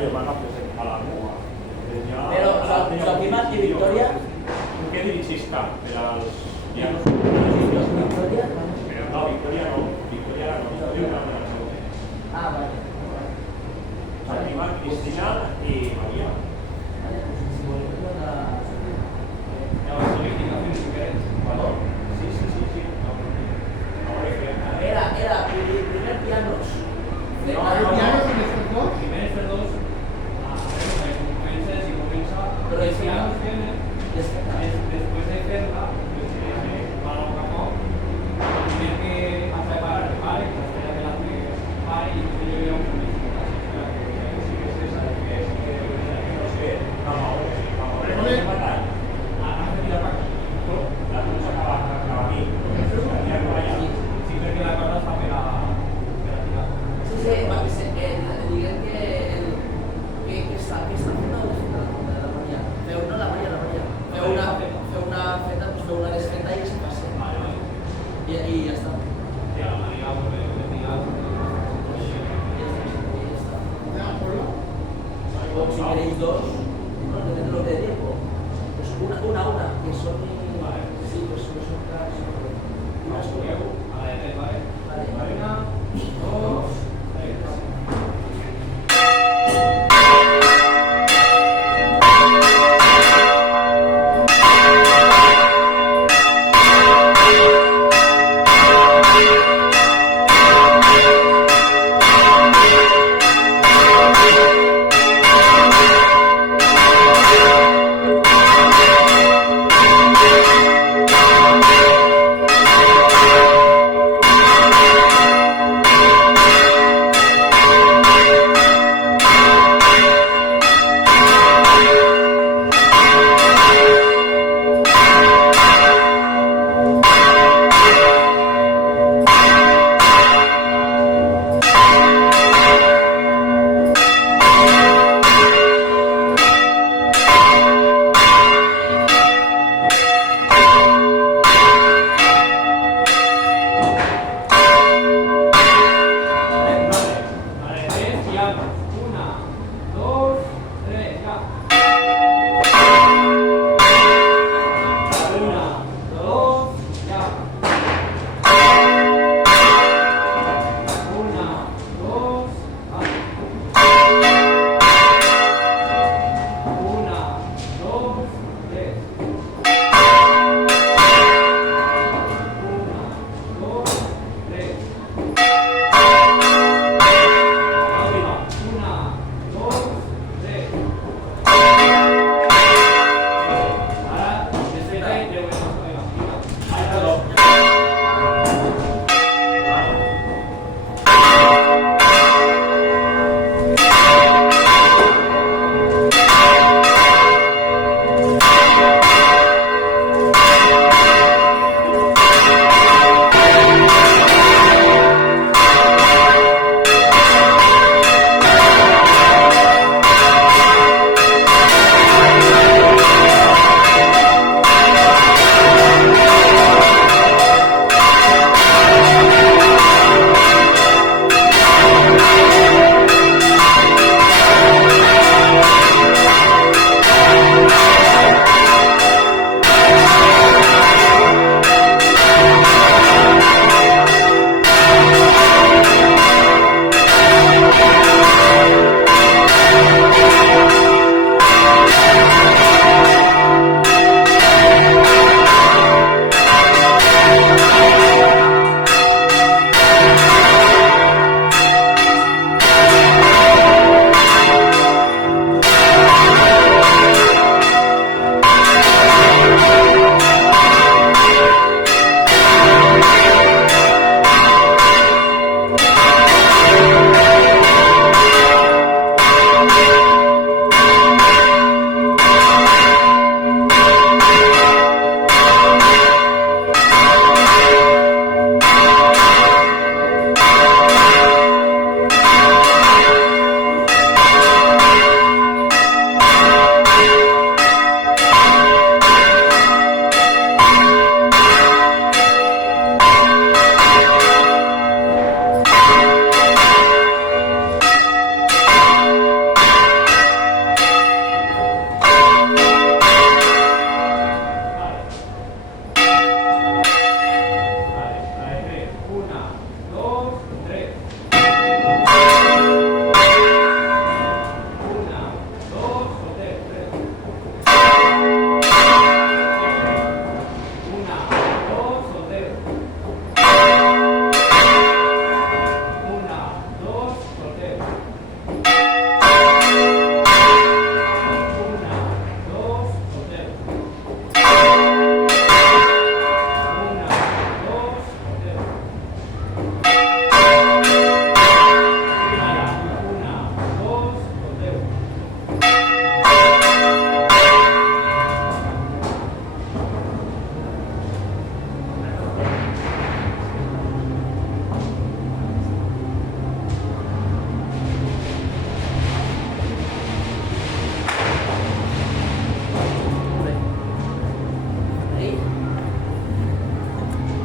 yo van a presentar la nueva. Però, Joaquima i Victòria? Què dirigista per als pianos? Victòria? No, Victòria no. Victòria no. Ah, vale. Joaquima, Cristina i Maria. Era primer pianos. ¿El piano son estos dos? Primer estos dos. Pero el piano viene después de hacerla, para un cajón, tiene que hacer para el pare, que es la que pare y yo llevo un poquito. Sí que es esa, no sé, vamos a ver, hace tirar para acá. La lucha acaba aquí. Sí, porque la cuerda está pegada. Sí, diguem que està fent la Maria. Feu una feta, doncs feu una desfeta i es passa. I ja està. Sí, a la Maria ho veig investigant. O si queréis dos, no depende lo que de tiempo. Pues una, que son... Sí, pues son claras. A la de tres, ¿vale? Vale. Una, dos, tres.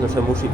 no sé música.